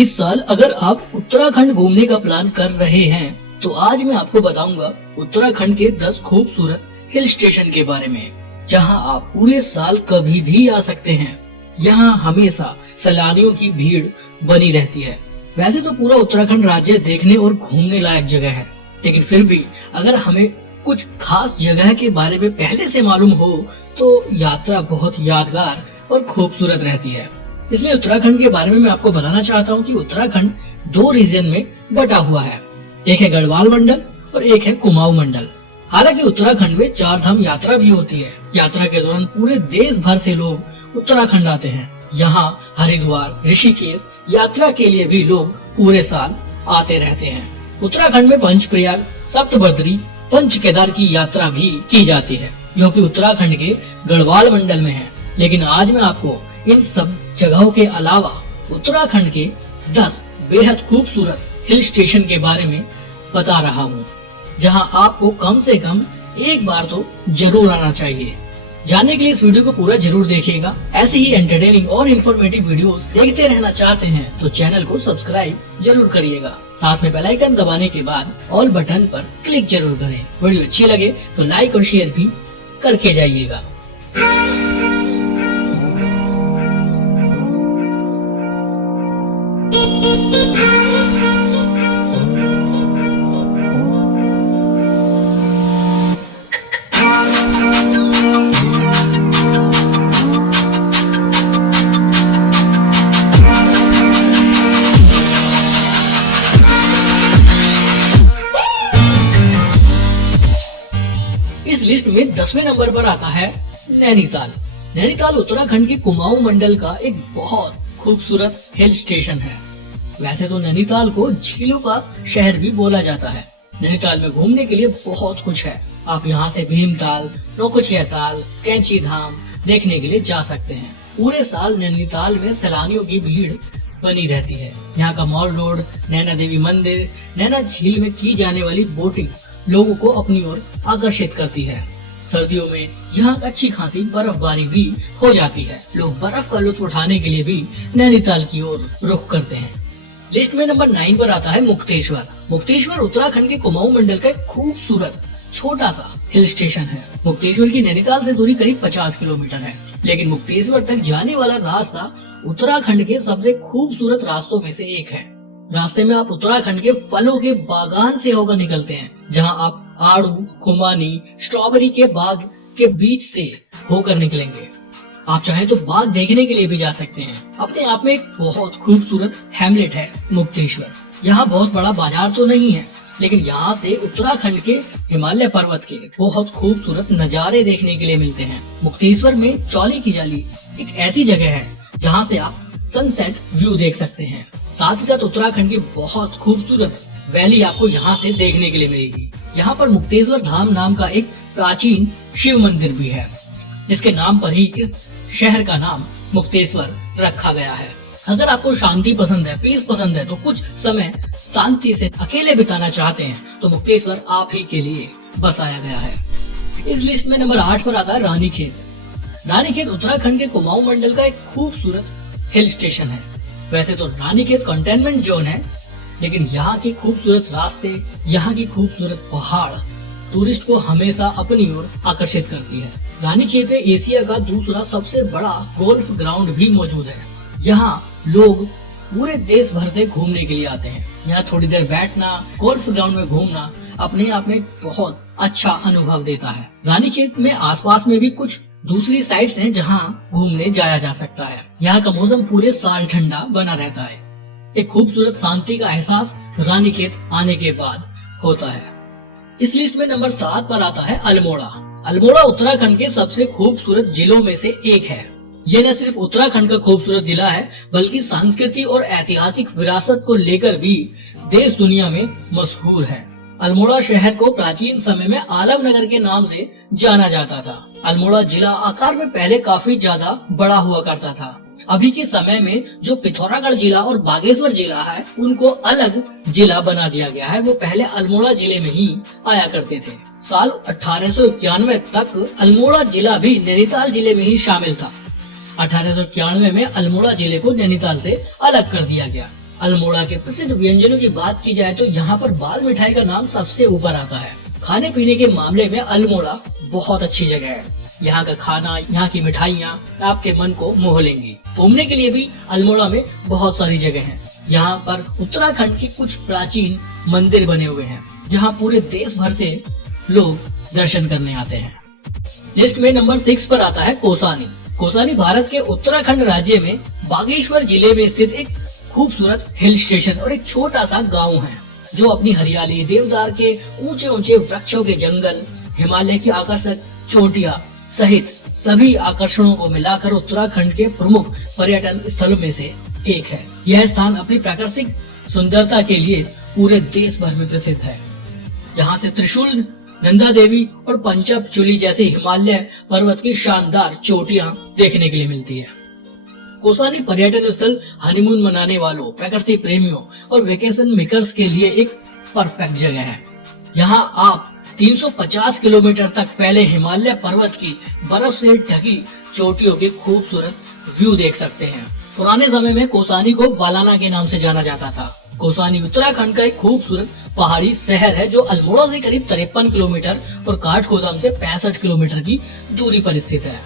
इस साल अगर आप उत्तराखंड घूमने का प्लान कर रहे हैं तो आज मैं आपको बताऊंगा उत्तराखंड के 10 खूबसूरत हिल स्टेशन के बारे में, जहां आप पूरे साल कभी भी आ सकते हैं। यहाँ हमेशा सैलानियों की भीड़ बनी रहती है। वैसे तो पूरा उत्तराखंड राज्य देखने और घूमने लायक जगह है, लेकिन फिर भी अगर हमें कुछ खास जगह के बारे में पहले से मालूम हो तो यात्रा बहुत यादगार और खूबसूरत रहती है। इसलिए उत्तराखंड के बारे में मैं आपको बताना चाहता हूँ कि उत्तराखंड 2 रीजन में बटा हुआ है। एक है गढ़वाल मंडल और एक है कुमाऊं मंडल। हालांकि उत्तराखंड में 4 धाम यात्रा भी होती है। यात्रा के दौरान पूरे देश भर से लोग उत्तराखंड आते हैं। यहाँ हरिद्वार, ऋषिकेश यात्रा के लिए भी लोग पूरे साल आते रहते हैं। उत्तराखंड में पंचप्रयाग, सप्तबद्री, पंच केदार की यात्रा भी की जाती है, जो कि उत्तराखंड के गढ़वाल मंडल में है। लेकिन आज मैं आपको इन सब जगहों के अलावा उत्तराखंड के 10 बेहद खूबसूरत हिल स्टेशन के बारे में बता रहा हूँ, जहाँ आपको कम से कम एक बार तो जरूर आना चाहिए। जानने के लिए इस वीडियो को पूरा जरूर देखिएगा। ऐसे ही एंटरटेनिंग और इन्फॉर्मेटिव वीडियोस देखते रहना चाहते हैं तो चैनल को सब्सक्राइब जरूर करिएगा। साथ में बेल आइकन दबाने के बाद ऑल बटन पर क्लिक जरूर करें। वीडियो अच्छी लगे तो लाइक और शेयर भी करके जाइएगा। इस लिस्ट में 10वें नंबर पर आता है नैनीताल। नैनीताल उत्तराखंड के कुमाऊं मंडल का एक बहुत खूबसूरत हिल स्टेशन है। वैसे तो नैनीताल को झीलों का शहर भी बोला जाता है। नैनीताल में घूमने के लिए बहुत कुछ है। आप यहाँ से भीमताल, नौकुचिया ताल, कैंची धाम देखने के लिए जा सकते हैं। पूरे साल नैनीताल में सैलानियों की भीड़ बनी रहती है। यहाँ का मॉल रोड, नैना देवी मंदिर, नैना झील में की जाने वाली बोटिंग लोगों को अपनी ओर आकर्षित करती है। सर्दियों में यहाँ अच्छी खासी बर्फबारी भी हो जाती है। लोग बर्फ का लुत्फ उठाने के लिए भी नैनीताल की ओर रुख करते हैं। लिस्ट में नंबर 9 पर आता है मुक्तेश्वर। मुक्तेश्वर उत्तराखंड के कुमाऊं मंडल का एक खूबसूरत छोटा सा हिल स्टेशन है। मुक्तेश्वर की नैनीताल से दूरी करीब 50 किलोमीटर है, लेकिन मुक्तेश्वर तक जाने वाला रास्ता उत्तराखंड के सबसे खूबसूरत रास्तों में से एक है। रास्ते में आप उत्तराखंड के फलों के बागान से होकर निकलते हैं, जहां आप आड़ू, खुमानी, स्ट्रॉबेरी के बाग के बीच से होकर निकलेंगे। आप चाहें तो बाग देखने के लिए भी जा सकते हैं। अपने आप में एक बहुत खूबसूरत हैमलेट है मुक्तेश्वर। यहाँ बहुत बड़ा बाजार तो नहीं है, लेकिन यहाँ से उत्तराखंड के हिमालय पर्वत के बहुत खूबसूरत नज़ारे देखने के लिए मिलते हैं। मुक्तेश्वर में चौली की जाली एक ऐसी जगह है जहाँ से आप सनसेट व्यू देख सकते हैं। साथ ही साथ उत्तराखंड की बहुत खूबसूरत वैली आपको यहाँ से देखने के लिए मिलेगी। यहाँ पर मुक्तेश्वर धाम नाम का एक प्राचीन शिव मंदिर भी है, जिसके नाम पर ही इस शहर का नाम मुक्तेश्वर रखा गया है। अगर आपको शांति पसंद है, पीस पसंद है, तो कुछ समय शांति से अकेले बिताना चाहते हैं तो मुक्तेश्वर आप ही के लिए बसाया गया है। इस लिस्ट में नंबर 8 पर आता है रानीखेत। रानीखेत उत्तराखंड के कुमाऊं मंडल का एक खूबसूरत हिल स्टेशन है। वैसे तो रानीखेत कंटेनमेंट जोन है, लेकिन यहाँ की खूबसूरत रास्ते, यहाँ की खूबसूरत पहाड़ टूरिस्ट को हमेशा अपनी ओर आकर्षित करती है। रानीखेत में एशिया का दूसरा सबसे बड़ा गोल्फ ग्राउंड भी मौजूद है। यहाँ लोग पूरे देश भर से घूमने के लिए आते हैं। यहाँ थोड़ी देर बैठना, गोल्फ ग्राउंड में घूमना अपने आप में बहुत अच्छा अनुभव देता है। रानीखेत में आसपास में भी कुछ दूसरी साइट्स हैं जहाँ घूमने जाया जा सकता है। यहाँ का मौसम पूरे साल ठंडा बना रहता है। एक खूबसूरत शांति का एहसास रानीखेत आने के बाद होता है। इस लिस्ट में नंबर 7 पर आता है अल्मोड़ा। अल्मोड़ा उत्तराखंड के सबसे खूबसूरत जिलों में से एक है। ये न सिर्फ उत्तराखंड का खूबसूरत जिला है, बल्कि संस्कृति और ऐतिहासिक विरासत को लेकर भी देश दुनिया में मशहूर है। अल्मोड़ा शहर को प्राचीन समय में आलमनगर के नाम से जाना जाता था। अल्मोड़ा जिला आकार में पहले काफी ज्यादा बड़ा हुआ करता था। अभी के समय में जो पिथौरागढ़ जिला और बागेश्वर जिला है, उनको अलग जिला बना दिया गया है। वो पहले अल्मोड़ा जिले में ही आया करते थे। साल 1891 तक अल्मोड़ा जिला भी नैनीताल जिले में ही शामिल था। 1891 में अल्मोड़ा जिले को नैनीताल से अलग कर दिया गया। अल्मोड़ा के प्रसिद्ध व्यंजनों की बात की जाए तो यहाँ पर बाल मिठाई का नाम सबसे ऊपर आता है। खाने पीने के मामले में अल्मोड़ा बहुत अच्छी जगह है। यहाँ का खाना, यहाँ की मिठाइयाँ आपके मन को मोह लेंगी। घूमने के लिए भी अल्मोड़ा में बहुत सारी जगह हैं। यहाँ पर उत्तराखंड के कुछ प्राचीन मंदिर बने हुए हैं, जहाँ पूरे देश भर से लोग दर्शन करने आते हैं। लिस्ट में नंबर 6 पर आता है कौसानी। कौसानी भारत के उत्तराखंड राज्य में बागेश्वर जिले में स्थित एक खूबसूरत हिल स्टेशन और एक छोटा सा गांव है, जो अपनी हरियाली, देवदार के ऊंचे ऊंचे वृक्षों के जंगल, हिमालय की आकर्षक चोटियां सहित सभी आकर्षणों को मिलाकर उत्तराखंड के प्रमुख पर्यटन स्थलों में से एक है। यह स्थान अपनी प्राकृतिक सुंदरता के लिए पूरे देश भर में प्रसिद्ध है। यहाँ से त्रिशूल, नंदा देवी और पंचपचूली जैसे हिमालय पर्वत की शानदार चोटियां देखने के लिए मिलती है। कौसानी पर्यटन स्थल हनीमून मनाने वालों, प्रकृति प्रेमियों और वेकेशन मेकर्स के लिए एक परफेक्ट जगह है। यहाँ आप 350 किलोमीटर तक फैले हिमालय पर्वत की बर्फ से ढकी चोटियों के खूबसूरत व्यू देख सकते हैं। पुराने समय में कौसानी को वालाना के नाम से जाना जाता था। कौसानी उत्तराखंड का एक खूबसूरत पहाड़ी शहर है, जो अल्मोड़ा से करीब 53 किलोमीटर और काठगोदाम से 65 किलोमीटर की दूरी पर स्थित है।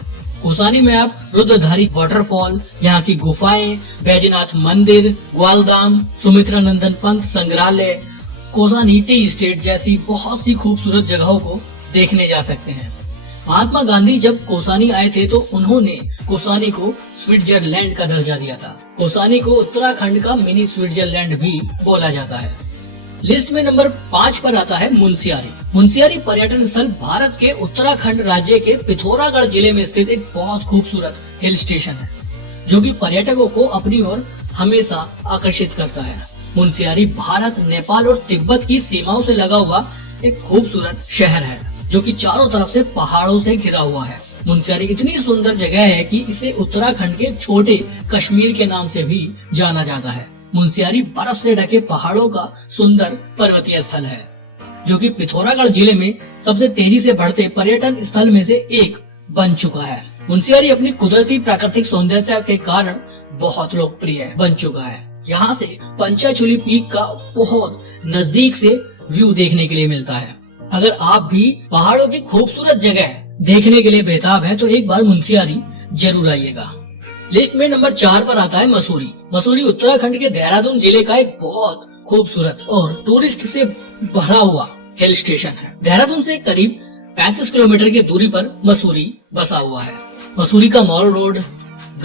कौसानी में आप रुद्रधारी वाटरफॉल, यहाँ की गुफाएं, बैजनाथ मंदिर, ग्वालधाम, सुमित्रानंदन पंत संग्रहालय, कौसानी टी स्टेट जैसी बहुत सी खूबसूरत जगहों को देखने जा सकते हैं। महात्मा गांधी जब कौसानी आए थे तो उन्होंने कौसानी को स्विट्जरलैंड का दर्जा दिया था। कौसानी को उत्तराखंड का मिनी स्विट्जरलैंड भी बोला जाता है। लिस्ट में नंबर 5 पर आता है मुनस्यारी। मुनस्यारी पर्यटन स्थल भारत के उत्तराखंड राज्य के पिथौरागढ़ जिले में स्थित एक बहुत खूबसूरत हिल स्टेशन है, जो कि पर्यटकों को अपनी ओर हमेशा आकर्षित करता है। मुनस्यारी भारत, नेपाल और तिब्बत की सीमाओं से लगा हुआ एक खूबसूरत शहर है, जो कि चारों तरफ से पहाड़ों से घिरा हुआ है। मुनस्यारी इतनी सुंदर जगह है कि इसे उत्तराखंड के छोटे कश्मीर के नाम से भी जाना जाता है। मुनस्यारी बर्फ से ढके पहाड़ों का सुंदर पर्वतीय स्थल है, जो कि पिथौरागढ़ जिले में सबसे तेजी से बढ़ते पर्यटन स्थल में से एक बन चुका है। मुनस्यारी अपनी कुदरती प्राकृतिक सौंदर्यता के कारण बहुत लोकप्रिय बन चुका है। यहाँ से पंचपचूली पीक का बहुत नजदीक से व्यू देखने के लिए मिलता है। अगर आप भी पहाड़ों की खूबसूरत जगह देखने के लिए बेताब हैं, तो एक बार मुनस्यारी जरूर आइएगा। लिस्ट में नंबर 4 पर आता है मसूरी। मसूरी उत्तराखंड के देहरादून जिले का एक बहुत खूबसूरत और टूरिस्ट से भरा हुआ हिल स्टेशन है। देहरादून से करीब 35 किलोमीटर की दूरी पर मसूरी बसा हुआ है। मसूरी का mall road,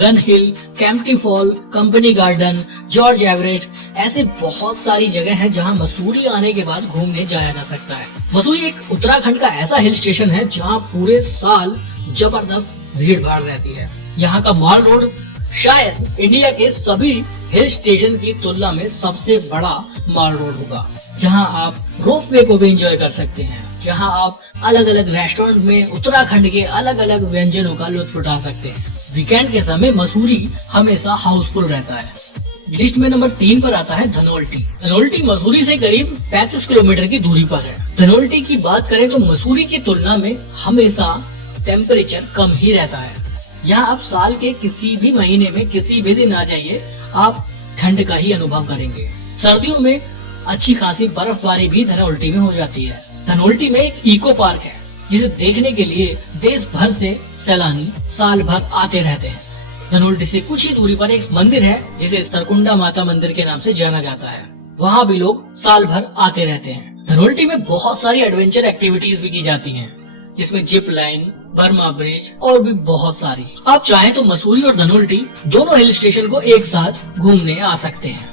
gun hill, Kempty fall, company garden, George Everest, ऐसे बहुत सारी जगह हैं जहां मसूरी आने के बाद घूमने जाया जा सकता है। मसूरी एक उत्तराखंड का ऐसा हिल स्टेशन है जहां पूरे साल जबरदस्त भीड़ भाड़ रहती है। यहाँ का मॉल रोड शायद इंडिया के सभी हिल स्टेशन की तुलना में सबसे बड़ा मॉल रोड होगा, जहाँ आप रोपवे को भी एंजॉय कर सकते हैं, जहाँ आप अलग अलग रेस्टोरेंट में उत्तराखंड के अलग अलग व्यंजनों का लुत्फ उठा सकते हैं। वीकेंड के समय मसूरी हमेशा हाउसफुल रहता है। लिस्ट में नंबर 3 पर आता है धनोल्टी। धनोल्टी मसूरी से करीब 35 किलोमीटर की दूरी पर है। धनोल्टी की बात करें तो मसूरी की तुलना में हमेशा टेम्परेचर कम ही रहता है। यहाँ आप साल के किसी भी महीने में किसी भी दिन आ जाइए, आप ठंड का ही अनुभव करेंगे। सर्दियों में अच्छी खासी बर्फबारी भी धनोल्टी में हो जाती है। धनोल्टी में एक इको पार्क है, जिसे देखने के लिए देश भर से सैलानी साल भर आते रहते हैं। धनोल्टी से कुछ ही दूरी पर एक मंदिर है, जिसे सरकुंडा माता मंदिर के नाम से जाना जाता है। वहाँ भी लोग साल भर आते रहते हैं। धनोल्टी में बहुत सारी एडवेंचर एक्टिविटीज भी की जाती हैं, जिसमें जिप लाइन, बर्मा ब्रिज और भी बहुत सारी। आप चाहें तो मसूरी और धनोल्टी दोनों हिल स्टेशन को एक साथ घूमने आ सकते हैं।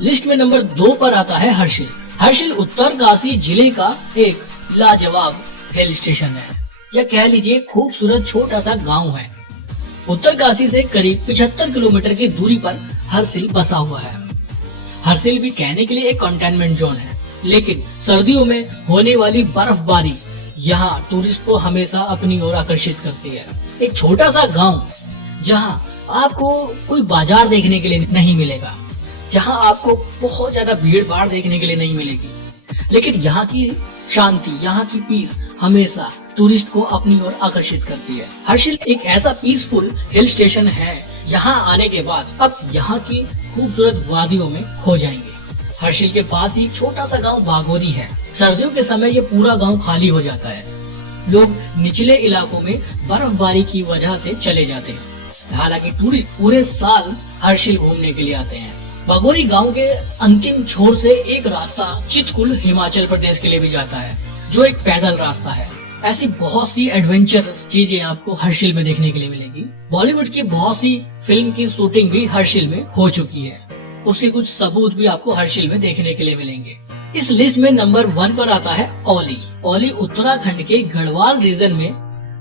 लिस्ट में नंबर 2 पर आता है हर्षिल। हर्षिल उत्तरकाशी जिले का एक लाजवाब हिल स्टेशन है, या कह लीजिए खूबसूरत छोटा सा गांव है। उत्तरकाशी से करीब 75 किलोमीटर की दूरी पर हर्षिल बसा हुआ है। हर्षिल भी कहने के लिए एक कंटेनमेंट जोन है, लेकिन सर्दियों में होने वाली बर्फबारी यहाँ टूरिस्ट को हमेशा अपनी ओर आकर्षित करती है। एक छोटा सा गांव, जहाँ आपको कोई बाजार देखने के लिए नहीं मिलेगा, जहाँ आपको बहुत ज्यादा भीड़ भाड़ देखने के लिए नहीं मिलेगी, लेकिन यहाँ की शांति, यहाँ की पीस हमेशा टूरिस्ट को अपनी ओर आकर्षित करती है। हर्षिल एक ऐसा पीसफुल हिल स्टेशन है, यहाँ आने के बाद अब यहाँ की खूबसूरत वादियों में खो जाएंगे। हर्षिल के पास ही एक छोटा सा गांव बागोरी है। सर्दियों के समय ये पूरा गांव खाली हो जाता है। लोग निचले इलाकों में बर्फबारी की वजह से चले जाते हैं। हालांकि टूरिस्ट पूरे साल हर्षिल घूमने के लिए आते हैं। बागोरी गांव के अंतिम छोर से एक रास्ता चितकुल हिमाचल प्रदेश के लिए भी जाता है, जो एक पैदल रास्ता है। ऐसी बहुत सी एडवेंचरस चीजें आपको हर्षिल में देखने के लिए मिलेगी। बॉलीवुड की बहुत सी फिल्म की शूटिंग भी हर्षिल में हो चुकी है। उसके कुछ सबूत भी आपको हर्षिल में देखने के लिए मिलेंगे। इस लिस्ट में नंबर 1 पर आता है औली। औली उत्तराखंड के गढ़वाल रीजन में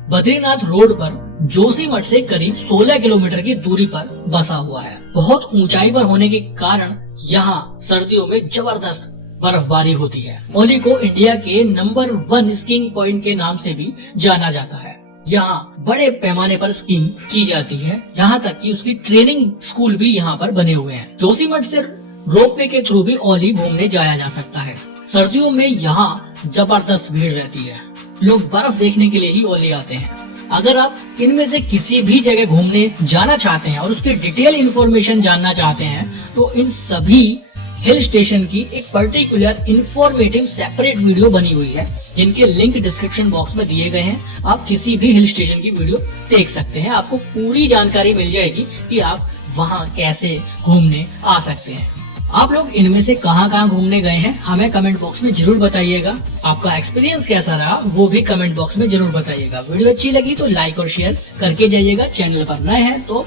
बद्रीनाथ रोड पर जोशीमठ से करीब 16 किलोमीटर की दूरी पर बसा हुआ है। बहुत ऊंचाई पर होने के कारण यहाँ सर्दियों में जबरदस्त बर्फबारी होती है। औली को इंडिया के नंबर 1 स्कीइंग पॉइंट के नाम से भी जाना जाता है। यहाँ बड़े पैमाने पर स्कीइंग की जाती है, यहाँ तक कि उसकी ट्रेनिंग स्कूल भी यहाँ पर बने हुए हैं। जोशीमठ से रोपवे के थ्रू भी औली घूमने जाया जा सकता है। सर्दियों में यहाँ जबरदस्त भीड़ रहती है। लोग बर्फ देखने के लिए ही औली आते हैं। अगर आप इनमें से किसी भी जगह घूमने जाना चाहते हैं और उसकी डिटेल इन्फॉर्मेशन जानना चाहते हैं तो इन सभी हिल स्टेशन की एक पर्टिकुलर इंफॉर्मेटिव सेपरेट वीडियो बनी हुई है, जिनके लिंक डिस्क्रिप्शन बॉक्स में दिए गए हैं। आप किसी भी हिल स्टेशन की वीडियो देख सकते हैं। आपको पूरी जानकारी मिल जाएगी कि आप वहाँ कैसे घूमने आ सकते हैं। आप लोग इनमें से कहाँ घूमने गए हैं हमें कमेंट बॉक्स में जरूर बताइएगा। आपका एक्सपीरियंस कैसा रहा वो भी कमेंट बॉक्स में जरूर बताइएगा। वीडियो अच्छी लगी तो लाइक और शेयर करके जाइएगा। चैनल पर नए हैं तो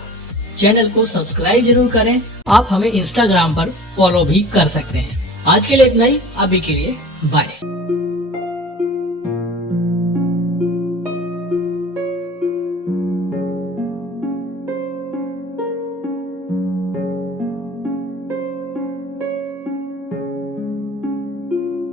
चैनल को सब्सक्राइब जरूर करें। आप हमें इंस्टाग्राम पर फॉलो भी कर सकते हैं। आज के लिए इतना ही, अभी के लिए बाय।